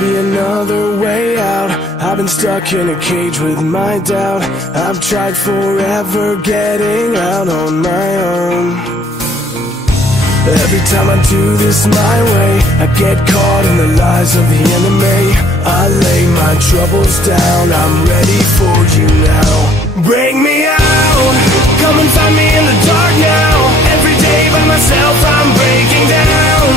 be another way out. I've been stuck in a cage with my doubt. I've tried forever getting out on my own. Every time I do this my way, I get caught in the lies of the enemy. I lay my troubles down, I'm ready for you now. Bring me out, come and find me in the dark now. Every day by myself I'm breaking down.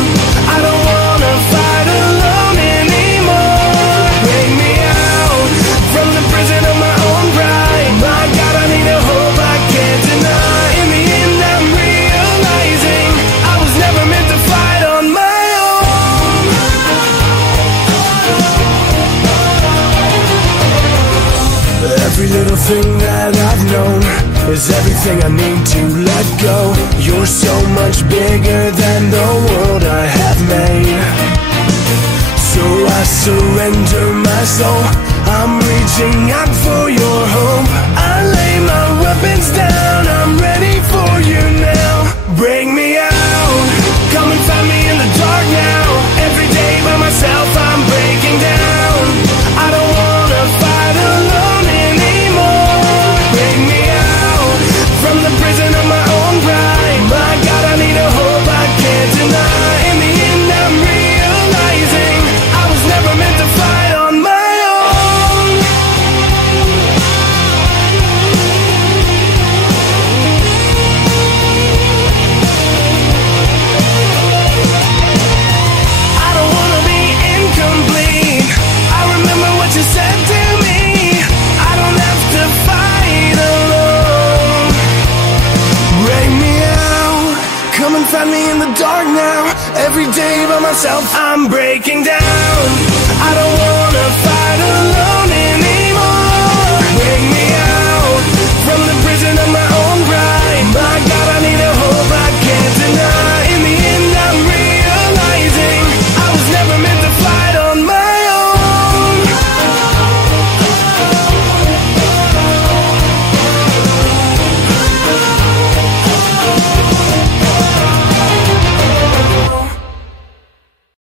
I don't wanna fight alone anymore. Bring me out, from the prison of my own pride. My God, I need a hope I can't deny. In the end I'm realizing I was never meant to fight on my own. Every little thing that I've known is everything I need to let go. You're so much bigger than the world I have made. So I surrender my soul, I'm reaching out for your hope. I lay my weapons down, I'm ready for you now. Bring me out, come and find me in the dark now. Every day by myself I'm breaking down. I don't wanna fight alone anymore. Bring me out, from the prison of my own pride. My God, I need a hope I can't deny. In the end I'm realizing I was never meant to fight on my own. I don't wanna be incomplete. I remember what you said to me. I don't have to fight alone. Bring me out, come and find me in the dark now. Every day by myself I'm breaking down. I don't want